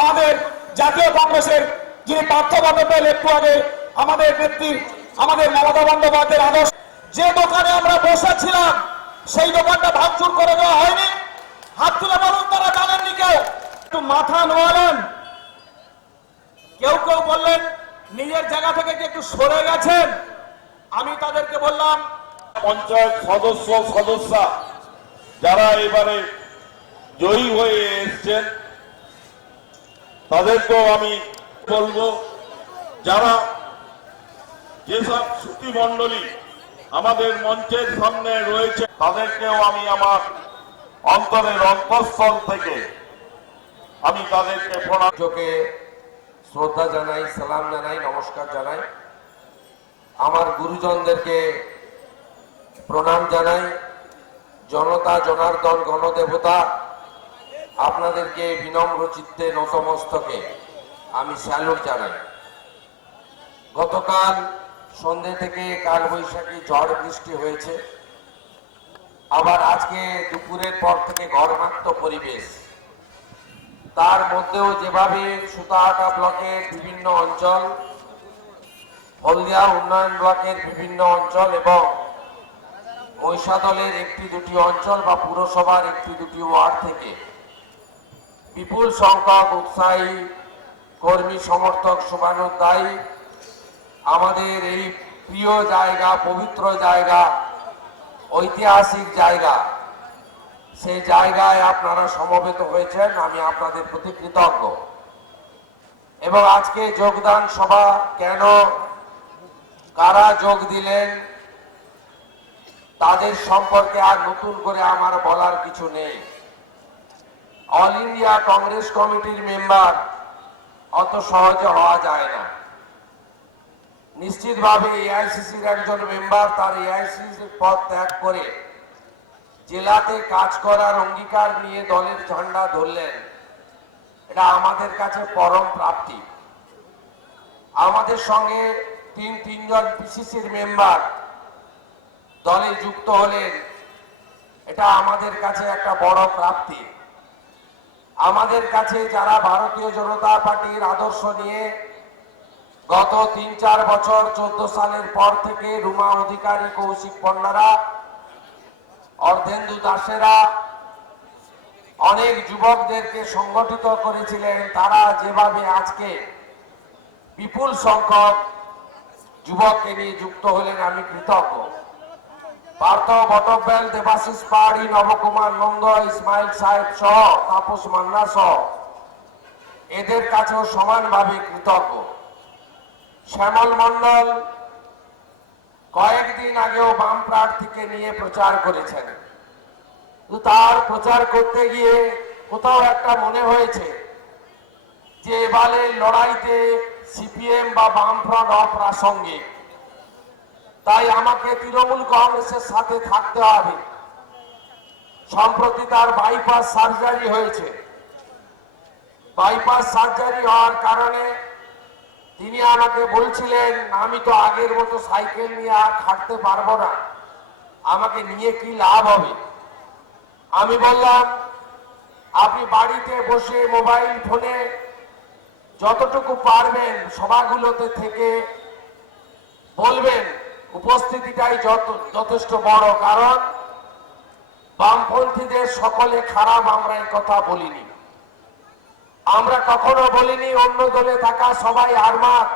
আমাদের জাতীয় কংগ্রেসের যিনি পার্থ বন্দ্যোপাধ্যায় একটু আগে, আমাদের নেত্রী, আমাদের মমতা বন্দ্যোপাধ্যায়ের আদর্শ। যে দোকানে আমরা বসেছিলাম, সেই দোকানটা ভাঙচুর করে দেওয়া হয়নি। হাত তুলে বলুন তারা জানেননি কেউ? একটু মাথা নোয়ালেন। কেউ কেউ বললেন, নিজের জায়গা থেকে কি একটু সরে গেছেন? আমি তাদেরকে বললাম, পঞ্চায়েত সদস্য, সদস্যা, যারা এবারে জয়ী হয়ে এসছেন তাদেরকেও আমি বলব, যারা যেসব শ্রুতি মণ্ডলী আমাদের মঞ্চের সামনে রয়েছে, তাদেরকেও আমি আমার অন্তরের অন্তঃস্থল থেকে আমি তাদেরকে প্রণাম শ্রদ্ধা জানাই, সালাম জানাই, নমস্কার জানাই। আমার গুরুজনদেরকে প্রণাম জানাই। জনতা, জনার্দন, গণদেবতা আপনাদেরকে বিনম্র চিত্তে নতমস্তকে আমি স্যালুট জানাই। গতকাল সন্ধে থেকে কালবৈশাখী ঝড় বৃষ্টি হয়েছে। আবার আজকে দুপুরের পর থেকে ঘরমাক্ত পরিবেশ। তার মধ্যেও যেভাবে সুতাহাটা ব্লকের বিভিন্ন অঞ্চল, হলদিয়া উন্নয়ন ব্লকের বিভিন্ন অঞ্চল এবং মহিষাদলের একটি দুটি অঞ্চল বা পুরসভার একটি দুটি ওয়ার্ড থেকে বিপুল সংখ্যক উৎসাহী কর্মী, সমর্থক শুভানুদ্দায়ী আমাদের এই প্রিয় জায়গা, পবিত্র জায়গা, ঐতিহাসিক জায়গা সেই জায়গায় আপনারা সমবেত হয়েছেন, আমি আপনাদের প্রতি কৃতজ্ঞ। এবং আজকে যোগদান সভা কেন, কারা যোগ দিলেন, তাদের সম্পর্কে আর নতুন করে আমার বলার কিছু নেই। অল ইন্ডিয়া কংগ্রেস কমিটির মেম্বার অত সহজে হওয়া যায় না। নিশ্চিতভাবে এআইসিসির একজন মেম্বার তার এআইসিসির পদ ত্যাগ করে জেলাতে কাজ করার অঙ্গীকার নিয়ে দলের ঝান্ডা ধরলেন। এটা আমাদের কাছে পরম প্রাপ্তি। আমাদের সঙ্গে তিন, তিনজন পিসিসির মেম্বার দলে যুক্ত হলেন। এটা আমাদের কাছে একটা বড় প্রাপ্তি। আমাদের কাছে যারা ভারতীয় জনতা পার্টির আদর্শ নিয়ে গত তিন চার বছর চোদ্দ সালের পর থেকে রুমা অধিকারী, কৌশিক পণ্ডারা, অর্ধেন্দু দাসেরা, অনেক যুবকদেরকে সংগঠিত করেছিলেন। তারা যেভাবে আজকে বিপুল সংখ্যক যুবককে নিয়ে যুক্ত হলেন, আমি কৃতজ্ঞ। পার্থ বটবেল দেবাশিস পাহাড়ি, নবকুমার নন্দ ইসমাইল সাহেব সহ তাপস মান্না সহ। এদের কাছেও সমানভাবে কৃতজ্ঞ। শ্যামল মন্ডল কয়েকদিন আগেও বাম প্রার্থীকে নিয়ে প্রচার করেছেন। তার প্রচার করতে গিয়ে কোথাও একটা মনে হয়েছে যে এবারে লড়াইতে সিপিএম বা বামফ্রন্ট অপ্রাসঙ্গিক। তাই আমাকে তৃণমূল কংগ্রেসের সাথে থাকতে হবে। সম্প্রতি তার বাইপাস সার্জারি হয়েছে। বাইপাস সার্জারি হওয়ার কারণে তিনি আমাকে বলছিলেন, আমি তো আগের মতো সাইকেল নিয়ে আর হাঁটতে পারব না। আমাকে নিয়ে কি লাভ হবে? আমি বললাম, আপনি বাড়িতে বসে মোবাইল ফোনে যতটুকু পারবেন সভাগুলোতে থেকে বলবেন। উপস্থিতিটাই যথেষ্ট বড় কারণ, বামপন্থীদের সকলে খারাপ, আমরা কথা বলিনি। আমরা কখনো বলিনি অন্য দলে থাকা সবাই আরমার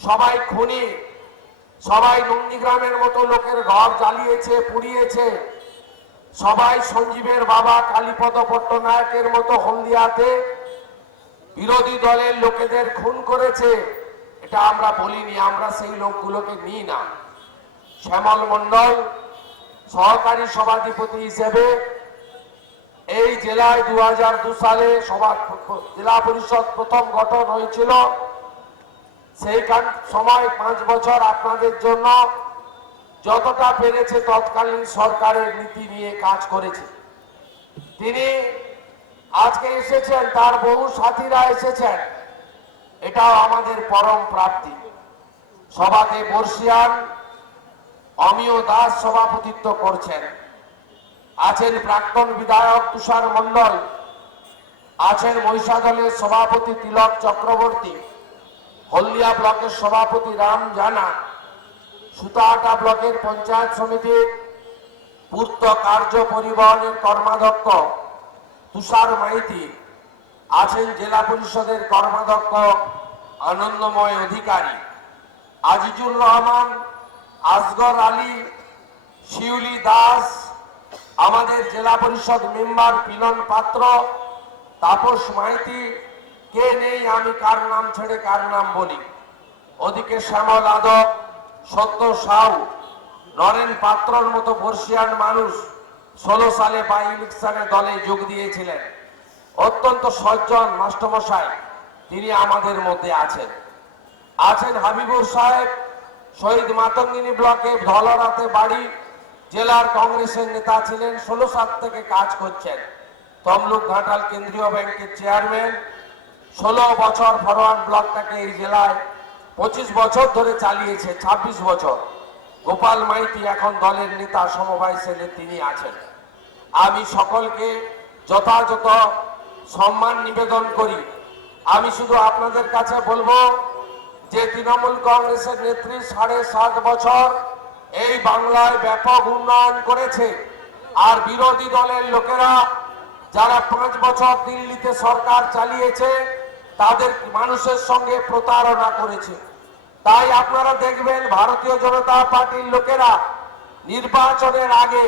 সবাই খুনি, সবাই নন্দীগ্রামের মতো লোকের ঘর জ্বালিয়েছে, পুড়িয়েছে। সবাই সঞ্জীবের বাবা কালীপদ পট্টনায়কের মতো হলদিয়াতে বিরোধী দলের লোকেদের খুন করেছে। এটা আমরা বলিনি, আমরা সেই লোকগুলোকে নিই না। শ্যামল মন্ডল সহকারী সভাধিপতি হিসেবে এই জেলায় দু সালে সভা জেলা পরিষদ প্রথম গঠন হয়েছিল। সেইখান সময় পাঁচ বছর আপনাদের জন্য যতটা পেরেছে তৎকালীন সরকারের নীতি নিয়ে কাজ করেছে। তিনি আজকে এসেছেন, তার বহু সাথীরা এসেছেন। এটাও আমাদের পরম প্রাপ্তি। সভাতে বর্ষিয়ান অমিয় দাস সভাপতিত্ব করছেন। আছেন প্রাক্তন বিধায়ক তুষার মণ্ডল। আছেন মহিষাদলের সভাপতি তিলক চক্রবর্তী। হলদিয়া ব্লকের সভাপতি রাম জানা। সুতাহাটা ব্লকের পঞ্চায়েত সমিতির পূর্ত কার্য পরিবহনের কর্মাধ্যক্ষ তুষার মাইতি। আছেন জেলা পরিষদের কর্মাধ্যক্ষ, আনন্দময় অধিকারী আজিজুর রহমান আসগর আলী, শিউলি দাস, আমাদের জেলা পরিষদ মেম্বার পিলন পাত্র, তাপস মাইতি, কে নেই আমি কার নাম ছেড়ে কার নাম বলি? ওদিকে শ্যামল আদক সত্য সাউ, নরেন পাত্রর মতো বর্ষিয়ান মানুষ ষোলো সালে বাই ইলেকশনে দলে যোগ দিয়েছিলেন। অত্যন্ত সজ্জন মাস্টারমশাই, তিনি আমাদের মধ্যে আছেন। আছেন হাবিবুর সাহেব, শহীদ মাতঙ্গিনী ব্লকে ধলরাতে বাড়ি, জেলার কংগ্রেসের নেতা ছিলেন, ষোলো সাত থেকে কাজ করছেন। তমলুক ঘাটাল কেন্দ্রীয় ব্যাংকের চেয়ারম্যান, ষোলো বছর ফরওয়ার্ড ব্লকটাকে এই জেলায় পঁচিশ বছর ধরে চালিয়েছে ২৬ বছর। গোপাল মাইতি এখন দলের নেতা, সমবায় সেলে তিনি আছেন। আমি সকলকে যথাযথ সম্মান নিবেদন করি। আমি শুধু আপনাদের কাছে বলব যে তৃণমূল কংগ্রেসের নেত্রী সাড়ে সাত বছর এই বাংলায় ব্যাপক উন্নয়ন করেছে। আর বিরোধী দলের লোকেরা যারা পাঁচ বছর দিল্লিতে সরকার চালিয়েছে, তাদের মানুষের সঙ্গে প্রতারণা করেছে। তাই আপনারা দেখবেন ভারতীয় জনতা পার্টির লোকেরা নির্বাচনের আগে,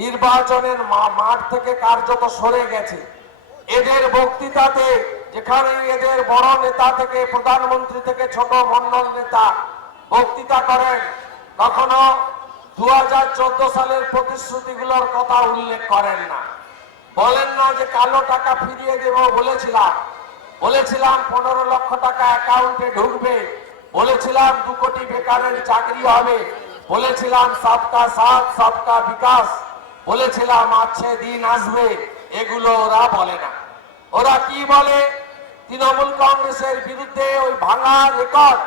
নির্বাচনের মাঠ থেকে কার্যত সরে গেছে। এদের বক্তৃতাতে, যেখানে এদের বড় নেতা থেকে, প্রধানমন্ত্রী থেকে ছোট মন্ডল নেতা বক্তৃতা করেন, কখনো দু হাজার চোদ্দ সালের প্রতিশ্রুতিগুলোর কথা উল্লেখ করেন না। বলেন না যে কালো টাকা ফিরিয়ে দেব বলেছিলাম। বলেছিলাম পনেরো লক্ষ টাকা অ্যাকাউন্টে ঢুকবে। বলেছিলাম দু কোটি বেকারের চাকরি হবে। বলেছিলাম সবকা সাথ, সবকা বিকাশ। বলেছিলাম আছে দিন আসবে, এগুলো ওরা বলে না। ওরা কি বলে? তৃণমূল কংগ্রেসের বিরুদ্ধে ওই ভাঙা রেকর্ড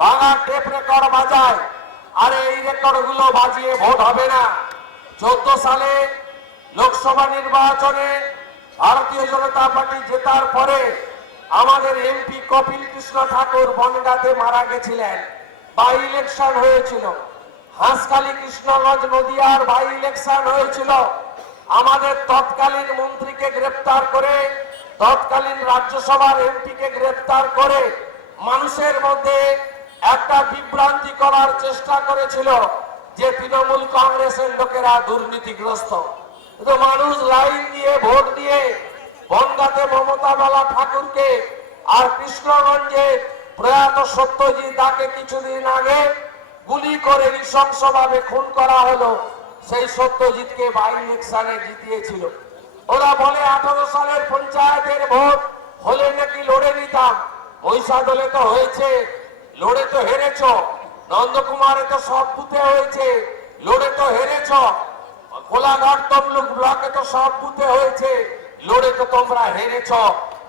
ভাঙা টেপ রেকর্ড বাজায়। আর এই রেকর্ডগুলো বাজিয়ে ভোট হবে না। চোদ্দ সালে লোকসভা নির্বাচনে ভারতীয় জনতা পার্টি জেতার পরে আমাদের এমপি কপিল কৃষ্ণ ঠাকুর বনগাতে মারা গেছিলেন। বাই ইলেকশন হয়েছিল। হাঁসখালি কৃষ্ণগঞ্জ নদিয়ার বাই ইলেকশন হয়েছিল। আমাদের তৎকালীন মন্ত্রীকে গ্রেপ্তার করে তৎকালীন রাজ্যসভার এমপিকে গ্রেপ্তার করে মানুষের মধ্যে একটা বিভ্রান্তি করার চেষ্টা করেছিল যে তৃণমূল কংগ্রেসের লোকেরা দুর্নীতিগ্রস্ত। কিন্তু মানুষ লাইন দিয়ে ভোট দিয়ে বনগাতে মমতা বালা ঠাকুরকে আর কৃষ্ণগঞ্জে প্রয়াত সত্যজিৎ তাকে কিছুদিন আগে গুলি করে নৃশংসভাবে খুন করা হলো, সেই সত্যজিৎকে বাই ইলেকশনে জিতিয়েছিল। ওরা বলে আঠারো সালের পঞ্চায়েতের ভোট হলে নাকি লড়ে নিতাম। পয়সা দলে তো হয়েছে, লড়ে তো হেরেছ। নন্দকুমারে তো সব বুথে হয়েছে, লড়ে তো হেরেছ। কোলাঘাট তমলুক ব্লকে তো সব বুথে হয়েছে, লড়ে তো তোমরা হেরেছ।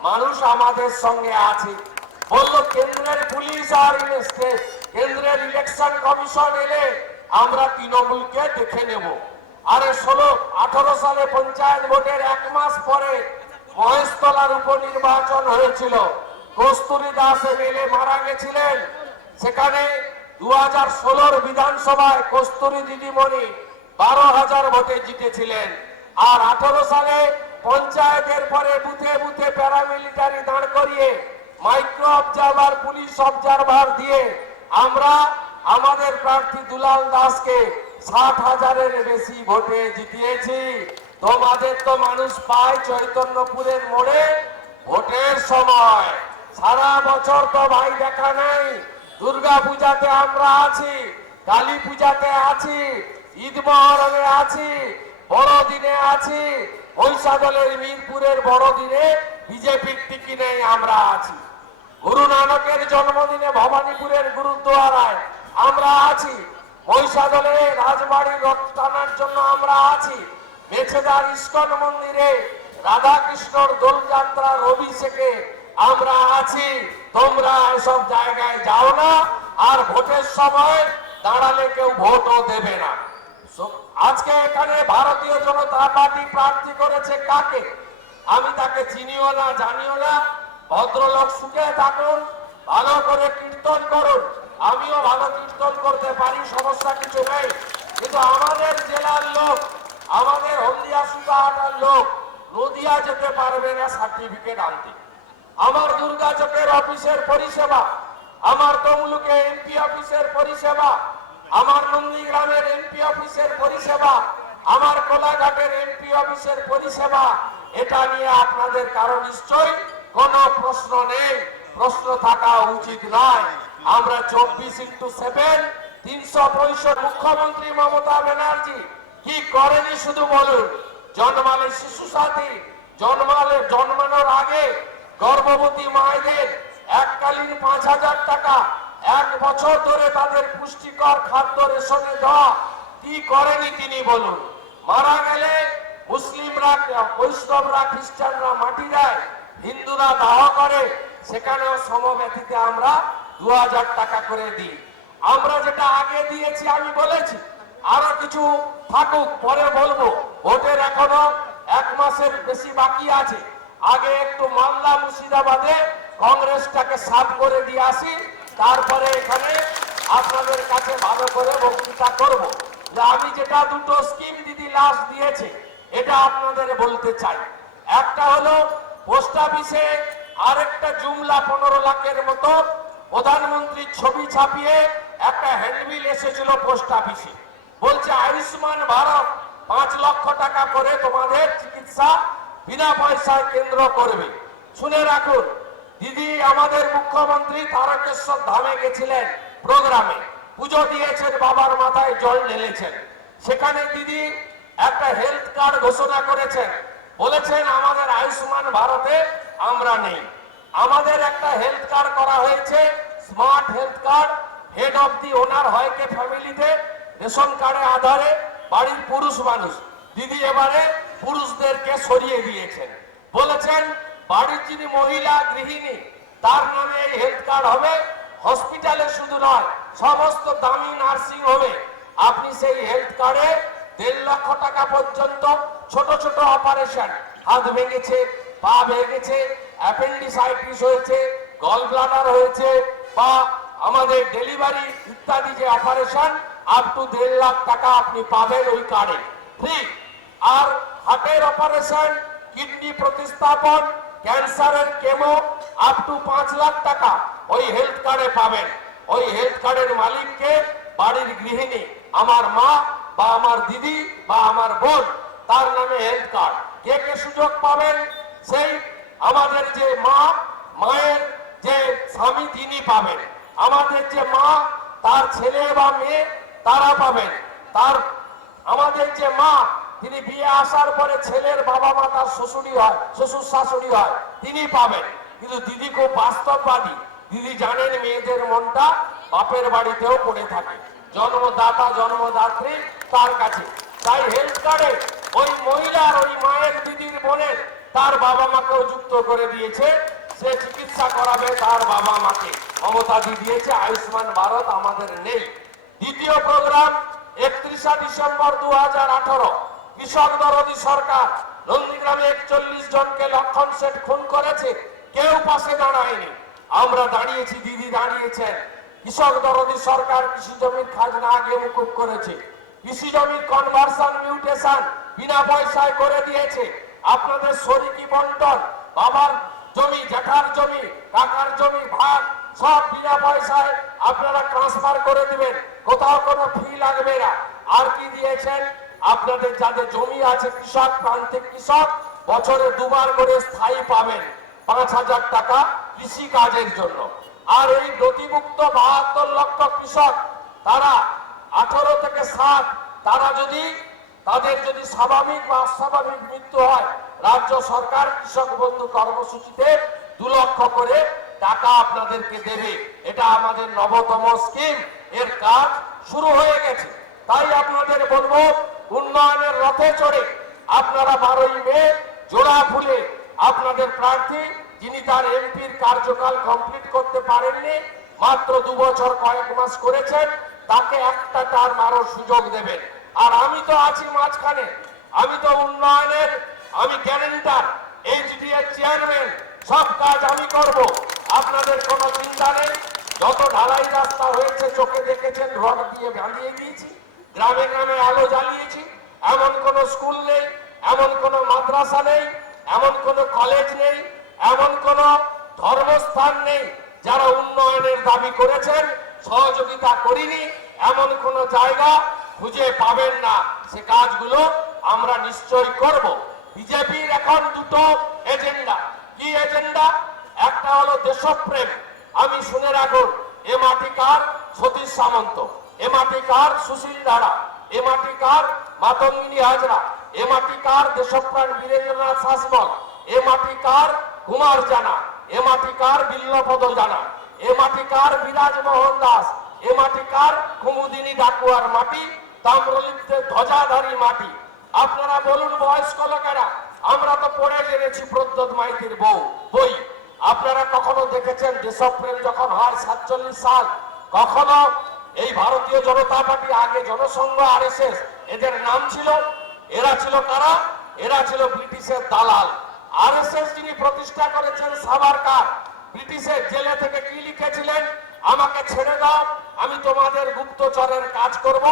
মানুষ আমাদের সঙ্গে আছে। বলল, কেন্দ্রের পুলিশ আর কেন্দ্রের ইলেকশন কমিশন এলে আমরা তৃণমূলকে দেখে নেব। আরে ষোলো, আঠারো সালে পঞ্চায়েত ভোটের এক মাস পরে মহেশতলার উপনির্বাচন হয়েছিল। কস্তুরী দাস এমএলএ মারা গেছিলেন। সেখানে দু হাজার ষোলোর বিধানসভায় কস্তুরী দিদিমণি বারো হাজার ভোটে জিতেছিলেন। আর আঠারো সালে পঞ্চায়েতের পরে বুথে বুথে প্যারামিলিটারি দাঁড় করিয়ে মাইক্রো অবজারভার, পুলিশ অবজারভার দিয়ে আমরা আমাদের প্রার্থী দুলাল দাসকে ষাট হাজারের বেশি ভোটে জিতিয়েছি। তোমাদের তো মানুষ পায় চৈতন্যপুরের মোড়ে ভোটের সময়। সারা বছর তো ভাই দেখা নাই। দুর্গা পূজাতে আমরা আছি, কালী পূজাতে আছি, ঈদ মহরমে আছি, বড়দিনে আছি ঐশাদলের মিরপুরের বড়দিনে বিজেপির টিকি নেই আমরা আছি। গুরু নানকের জন্মদিনে ভবানীপুরের গুরুদ্বারায় আমরা আছি। মহিষাদলে রাজবাড়ির রথ জন্য আমরা আছি। মেছেদার ইস্কন মন্দিরে রাধা কৃষ্ণর দোলযাত্রা অভিষেকে আমরা আছি। তোমরা এসব জায়গায় যাও না আর ভোটের সময় দাঁড়ালে কেউ ভোটও দেবে না। আজকে এখানে ভারতীয় জনতা পার্টি প্রার্থী করেছে কাকে? আমি তাকে চিনিও না, জানিও না। ভদ্রলোক সুখে থাকুন, ভালো করে কীর্তন করুন। আমিও ভালো কীর্তন করতে পারি, সমস্যা কিছু নেই। কিন্তু আমাদের জেলার লোক, আমাদের হলদিয়া লোক নদিয়া যেতে পারবে না সার্টিফিকেট আনতে। আমার দুর্গাচকের অফিসের পরিষেবা, আমার তমলুকে এমপি অফিসের পরিষেবা, আমার নন্দীগ্রামের এমপি অফিসের পরিষেবা, আমার কোলাঘাটের এমপি অফিসের পরিষেবা, এটা নিয়ে আপনাদের কারও নিশ্চয়ই কোনো প্রশ্ন নেই। প্রশ্ন থাকা উচিত নয়। আমরা চব্বিশ ইন্টু সেভেন তিনশো পঁয়ষট্টি মুখ্যমন্ত্রী মমতা ব্যানার্জি। কি করেনি শুধু বলুন? জন্মালে শিশু সাথী, জন্মালে জন্মানোর আগে গর্ভবতী মায়েদের এককালীন পাঁচ হাজার টাকা, এক বছর ধরে তাদের পুষ্টিকর খাদ্য রেশনে দেওয়া। কি করেনি তিনি বলুন? মারা গেলে মুসলিমরা, বৈষ্ণবরা, খ্রিস্টানরা মাটি দেয়, হিন্দুরা দাহ করে, সেখানেও সমব্যথিতে আমরা দু হাজার টাকা করে দিই। আমরা যেটা আগে দিয়েছি, আমি বলেছি, আরও কিছু থাকুক, পরে বলব। ভোটের এখনও এক মাসের বেশি বাকি আছে। আগে একটু মামলা মুর্শিদাবাদে কংগ্রেসটাকে সাফ করে দিয়ে আসি, তারপরে এখানে আপনাদের কাছে ভালো করে বক্তৃতা করব। যে আমি যেটা দুটো স্কিম দিদি লাস্ট দিয়েছে, এটা আপনাদের বলতে চাই। একটা হলো পোস্ট অফিসে আরেকটা জুমলা পনেরো লাখের মতো প্রধানমন্ত্রীর ছবি ছাপিয়ে একটা হ্যান্ডবিল এসেছিল পোস্ট অফিসে বলছে, আয়ুষ্মান ভারত, পাঁচ লক্ষ টাকা করে তোমাদের চিকিৎসা বিনা পয়সায় কেন্দ্র করবে। শুনে রাখুন, দিদি আমাদের মুখ্যমন্ত্রী তারকেশ্বর ধামে গেছিলেন প্রোগ্রামে। পুজো দিয়েছেন, বাবার মাথায় জল ঢেলেছেন। সেখানে দিদি একটা হেলথ কার্ড ঘোষণা করেছেন। বলেছেন, আমাদের আয়ুষ্মান ভারতে আমরা নেই। আমাদের একটা হেলথ কার্ড করা হয়েছে smart health card head of the owner হয় কে ফ্যামিলিতে রেশন কার্ডে আধারে বাড়ির পুরুষ মানুষ। দিদি এবারে পুরুষদেরকে সরিয়ে দিয়েছেন। বলেছেন, বাড়ির যিনি মহিলা, গৃহিণী, তার নামে এই হেলথ কার্ড হবে। হসপিটালে শুধু নয়, সমস্ত দামি নার্সিং হবে আপনি সেই হেলথ কার্ডে দেড় লক্ষ টাকা পর্যন্ত ছোট ছোট অপারেশন হাত ভেঙেছে, পা ভেঙেছে অ্যাপেন্ডিসাইটিস হয়েছে গল ব্লাডার হয়েছে, বা আমাদের ডেলিভারি ইত্যাদি যে অপারেশন আপ টু দেড় লাখ টাকা আপনি পাবেন ওই কার্ডে ফ্রি আর হার্টের অপারেশন কিডনি প্রতিস্থাপন ক্যান্সারের কেমো আপ টু পাঁচ লাখ টাকা ওই হেলথ কার্ডে পাবেন। ওই হেলথ কার্ডের মালিককে বাড়ির গৃহিণী, আমার মা বা আমার দিদি বা আমার বোন, তার নামে হেলথ কার্ড কে কে সুযোগ পাবেন? সেই আমাদের যে মা, মায়ের যে স্বামী তিনি পাবেন। আমাদের যে মা, তার ছেলে বা মেয়ে তারা পাবেন। তার, আমাদের যে মা, তিনি বিয়ে আসার পরে ছেলের বাবা মা তার শ্বশুরি হয়, শ্বশুর শাশুড়ি হয়, তিনি পাবেন। কিন্তু দিদি খুব বাস্তববাদী। দিদি জানেন মেয়েদের মনটা বাপের বাড়িতেও পড়ে থাকে। জন্মদাতা, জন্মদাত্রী তার কাছে। তাই হেলথ কার্ডে ওই মহিলার, ওই মায়ের দিদির বোনের তার বাবা মাকেও যুক্ত করে দিয়েছে। সে চিকিৎসা করাবে তার বাবা মাকে। দি দিয়েছে, আয়ুষ্মান ভারত আমাদের নেই। দ্বিতীয় প্রোগ্রাম, একত্রিশা ডিসেম্বর দু হাজার আঠারো। কৃষক দরদি সরকার, নন্দীগ্রামে একচল্লিশ জনকে লক্ষণ সেট খুন করেছে। কেউ পাশে দাঁড়ায়নি। আমরা দাঁড়িয়েছি, দিদি দাঁড়িয়েছেন। কৃষক দরদি সরকার কৃষি জমির খাজনা আগে মুকুব করেছে। কৃষি জমির কনভার্সন মিউটেশন বিনা পয়সায় করে দিয়েছে। আপনাদের শরিকি বন্টন, বাবার জমি জ্যাঠার জমি, কাকার জমি ভাগ সব বিনা পয়সায় আপনারা ট্রান্সফার করে দিবেন। কোথাও কোনো ফি লাগবে না। আর কি দিয়েছেন? আপনাদের যাদের জমি আছে, কৃষক, প্রান্তিক কৃষক, বছরে দুবার করে স্থায়ী পাবেন পাঁচ হাজার টাকা কৃষি কাজের জন্য। আর এই নথিভুক্ত বাহাত্তর লক্ষ কৃষক, তারা আঠারো থেকে ষাট, তারা যদি তাদের যদি স্বাভাবিক বা অস্বাভাবিক মৃত্যু হয়, রাজ্য সরকার, কৃষক বন্ধু কর্মসূচিতে দু লক্ষ করে টাকা আপনাদেরকে দেবে। এটা আমাদের নবতম স্কিম। এর কাজ শুরু হয়ে গেছে। তাই আপনাদের বলব, উন্নয়নের রথে চড়ে আপনারা বারোই মে জোড়া ফুলে আপনাদের প্রার্থী, যিনি তার এমপির কার্যকাল কমপ্লিট করতে পারেননি, মাত্র দু বছর কয়েক মাস করেছেন, তাকে একটা টার্ম আরও সুযোগ দেবেন। আর আমি তো আছি মাঝখানে। আমি তো উন্নয়নের, আমি গ্যারেন্টার এইচডিএ চেয়ারম্যান সব কাজ আমি করব। আপনাদের কোনো চিন্তা নেই। যত ঢালাই রাস্তা হয়েছে, চোখে দেখেছেন, রড দিয়ে বাঁধিয়ে দিয়েছি, গ্রামে গ্রামে আলো জ্বালিয়েছি। এমন কোনো স্কুল নেই, এমন কোনো মাদ্রাসা নেই, এমন কোনো কলেজ নেই, এমন কোনো ধর্মস্থান নেই যারা উন্নয়নের দাবি করেছেন, সহযোগিতা করিনি। এমন কোনো জায়গা খুঁজে পাবেন না। সে কাজগুলো আমরা নিশ্চয় করব। বিজেপির এখন দুটো এজেন্ডা। কি এজেন্ডা? একটা হলো দেশপ্রেম। আমি শুনে রাখুন, এ মাটি কার? সতীশ সামন্ত। এ মাটি কার? সুশীল ধারা এ মাটি কার? মাতঙ্গিনী হাজরা। এ মাটি কার? দেশপ্রাণ বীরেন্দ্রনাথ শাসমল এ মাটি কার? কুমার জানা। এ মাটি কার? বিল্লপদ জানা। এ মাটি কার? বিরাজ মোহন দাস। এ মাটি কার? কুমুদিনী ডাকুয়ার মাটি। তাম্রলিপ্তের ধ্বজাধারী মাটি। আপনারা বলুন, বয়স্ক লোকেরা, আমরা তো পড়ে জেনেছি প্রদ্যোৎ মাইতির বউ, বই। আপনারা কখনো দেখেছেন দেশপ্রেম যখন হয় সাতচল্লিশ সাল, কখনো এই ভারতীয় জনতা পার্টি আগে জনসংঘ আর এদের নাম ছিল, এরা ছিল কারা? এরা ছিল ব্রিটিশের দালাল। আর যিনি প্রতিষ্ঠা করেছেন সাবারকার ব্রিটিশের জেলে থেকে কি লিখেছিলেন? আমাকে ছেড়ে দাও, আমি তোমাদের গুপ্তচরের কাজ করব।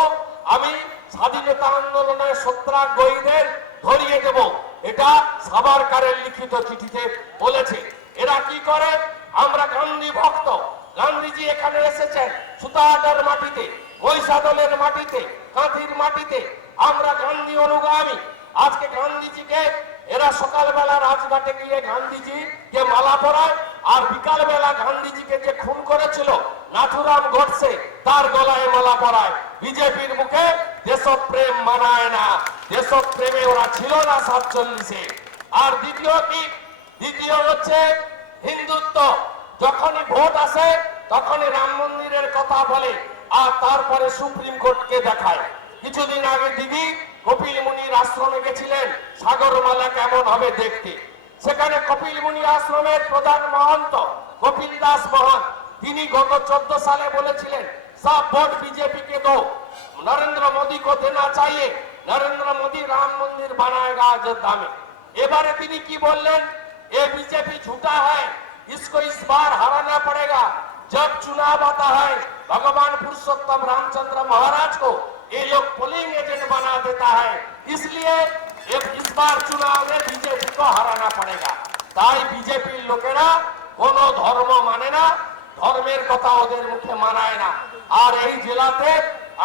আমি স্বাধীনতা আন্দোলনের সত্যাগ্রহীদের ধরিয়ে দেব। এটা সাবারকারের লিখিত চিঠিতে বলেছে। এরা কি করে? আমরা গান্ধী ভক্ত। গান্ধীজি এখানে এসেছেন সুতাহাটার মাটিতে মহিষাদলের মাটিতে, কাঁথির মাটিতে। আমরা গান্ধী অনুগামী। আজকে গান্ধীজিকে, এরা সকালবেলা রাজঘাটে গিয়ে গান্ধীজি কে মালা পরায় আর বিকালবেলা গান্ধীজিকে যে খুন করেছিল, নাথুরাম গডসে তার গলায় মালা পরায়। বিজেপির মুখে দেশপ্রেম মানায় না। দেশপ্রেমে ওরা ছিল না সাতচল্লিশে। আর দ্বিতীয় কি? দ্বিতীয় হচ্ছে হিন্দুত্ব। যখনই ভোট আসে, তখনই রাম মন্দিরের কথা বলে, আর তারপরে সুপ্রিম কোর্টকে দেখায়। কিছুদিন আগে দিদি কপিল মুনির আশ্রমে গেছিলেন, সাগরমালা কেমন হবে দেখতে। সেখানে কপিল মুনি আশ্রমের প্রধান মহন্ত কপিল দাস মহান। তিনি গত চোদ্দ সালে বলেছিলেন सब वोट बीजेपी के दो। नरेंद्र मोदी को देना चाहिए। नरेंद्र मोदी राम मंदिर बनाएगा अयोध्या में। एबारे তিনি কি বললেন ये बीजेपी झूठा है। इसको इस बार हराना पड़ेगा। जब चुनाव आता है, भगवान पुरुषोत्तम रामचंद्र महाराज को ये लोग पोलिंग एजेंट बना देता है। इसलिए एक इस बार चुनाव में बीजेपी को हराना पड़ेगा। তাই বিজেপির লোকেরা কোন ধর্ম মানে না ধর্মের কথা मुख्य माना है ना আর এই জেলাতে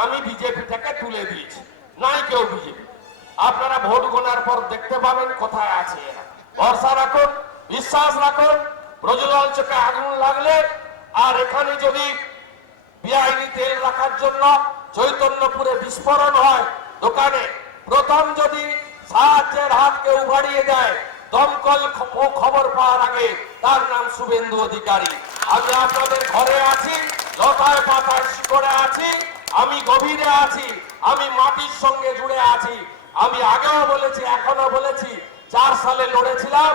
আমি বিজেপিটাকে তুলে দিয়েছি, নাই কেউ বিজেপি আপনারা ভোট গোনার পর দেখতে পাবেন কোথায় আছে ভরসা রাখুন, বিশ্বাস রাখুন, ব্রজলাল চোখে আগুন লাগলে, আর এখানে যদি বেআইনি তেল রাখার জন্য চৈতন্যপুরে বিস্ফোরণ হয়, দোকানে প্রথম যদি সাহায্যের হাত কেউ বাড়িয়ে দেয়, দমকল খবর পাওয়ার আগে তার নাম শুভেন্দু অধিকারী। আমি আপনাদের ঘরে আছি লতায় পাতায় শিকড়ে আছি, আমি গভীরে আছি, আমি মাটির সঙ্গে জুড়ে আছি। আমি আগেও বলেছি এখনও বলেছি, চার সালে লড়েছিলাম,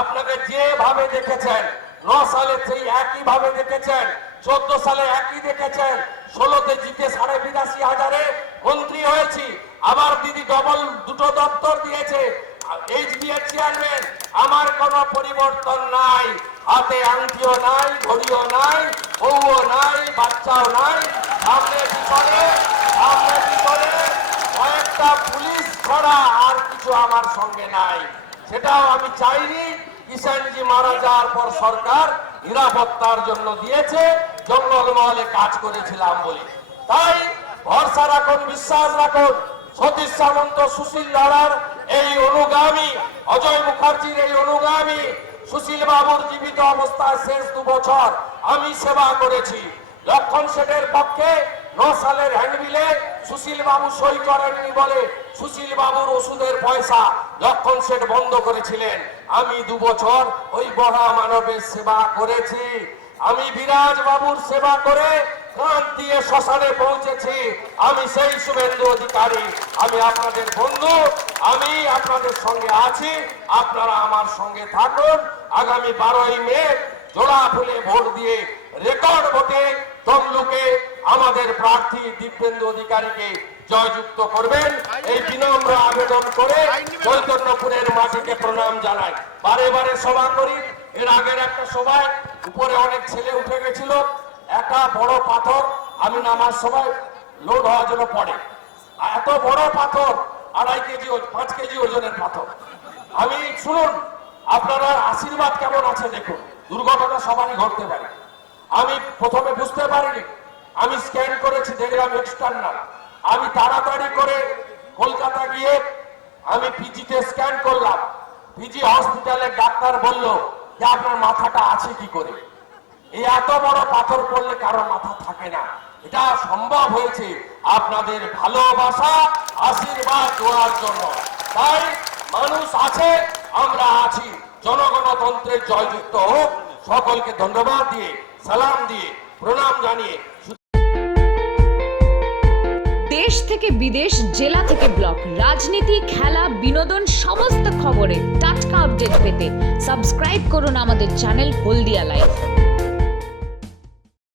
আপনাকে যেভাবে দেখেছেন, ন সালে সেই একই ভাবে দেখেছেন, চোদ্দ সালে একই দেখেছেন, ষোলোতে জিতে সাড়ে বিরাশি হাজারে মন্ত্রী হয়েছি। আবার দিদি ডবল দুটো দপ্তর দিয়েছে চেয়ারম্যান আমার কোনো পরিবর্তন নাই, হাতে আংটিও নাই, ঘড়িও নাই বউও নাই, বাচ্চাও নাই। সামনে পিছনে সামনে পিছনে কয়েকটা পুলিশ ছড়া আর কিছু আমার সঙ্গে নাই। সেটাও আমি চাইনি। কিষানজি মারা যাওয়ার পর সরকার নিরাপত্তার জন্য দিয়েছে। জঙ্গলমহলে কাজ করেছিলাম বলে। তাই ভরসা রাখুন, বিশ্বাস রাখুন। সতীশ সামন্ত, সুশীল ধারার এই অনুগামী, অজয় মুখার্জির এই অনুগামী সুশীল বাবুর জীবিত অবস্থায় শেষ দু বছর। আমি সেবা করেছি। লক্ষণ শেঠের পক্ষে ন সালের হ্যান্ডবিলে সুশীল বাবু সই করেননি বলে সুশীল বাবুর ওষুধের পয়সা লক্ষণ শেঠ বন্ধ করেছিলেন। আমি দু বছর ওই বড়া মানবের সেবা করেছি। আমি বিরাজ বাবুর সেবা করে দিয়ে শ্মশানে পৌঁছেছি। আমি সেই শুভেন্দু অধিকারী। আমি আপনাদের বন্ধু। আমি আপনাদের সঙ্গে আছি। আপনারা আমার সঙ্গে থাকুন। আগামী বারোই মে জোড়া ফুলে ভোট দিয়ে রেকর্ড ভোটে তমলুকে আমাদের প্রার্থী দিব্যেন্দু অধিকারীকে জয়যুক্ত করবেন। এই বিনম্র আবেদন করে চৈতন্যপুরের মাটিকে প্রণাম জানাই। বারে বারে সভা করি। এর আগের একটা সভায় উপরে অনেক ছেলে উঠে গেছিল। একটা বড় পাথর, আমি নামার সময় লোড হওয়ার জন্য পড়ে। এত বড় পাথর, আড়াই কেজি পাঁচ কেজি ওজনের পাথর। আমি, শুনুন, আপনারা আশীর্বাদ কেমন আছে দেখুন। দুর্ঘটনা সবারই ঘটতে পারে। আমি প্রথমে বুঝতে পারিনি। আমি স্ক্যান করেছি, দেখলাম এক্সটার্নাল আমি তাড়াতাড়ি করে কলকাতা গিয়ে আমি পিজিতে স্ক্যান করলাম। পিজি হসপিটালের ডাক্তার বলল, যে আপনার মাথাটা আছে কি করে? এই এত বড় পাথর পড়লে কারও মাথা থাকে না। এটা সম্ভব হয়েছে আপনাদের ভালোবাসা, আশীর্বাদ দেওয়ার জন্য। তাই মানুষ আছে, আমরা আছি। জনগণতন্ত্রের জয়যুক্ত হোক, সকলকে ধন্যবাদ দিয়ে, সালাম দিয়ে, প্রণাম জানিয়ে দেশ থেকে বিদেশ, জেলা থেকে ব্লক, রাজনীতি, খেলা, বিনোদন, সমস্ত খবরে টাটকা আপডেট পেতে সাবস্ক্রাইব করুন আমাদের চ্যানেল হলদিয়া লাইভ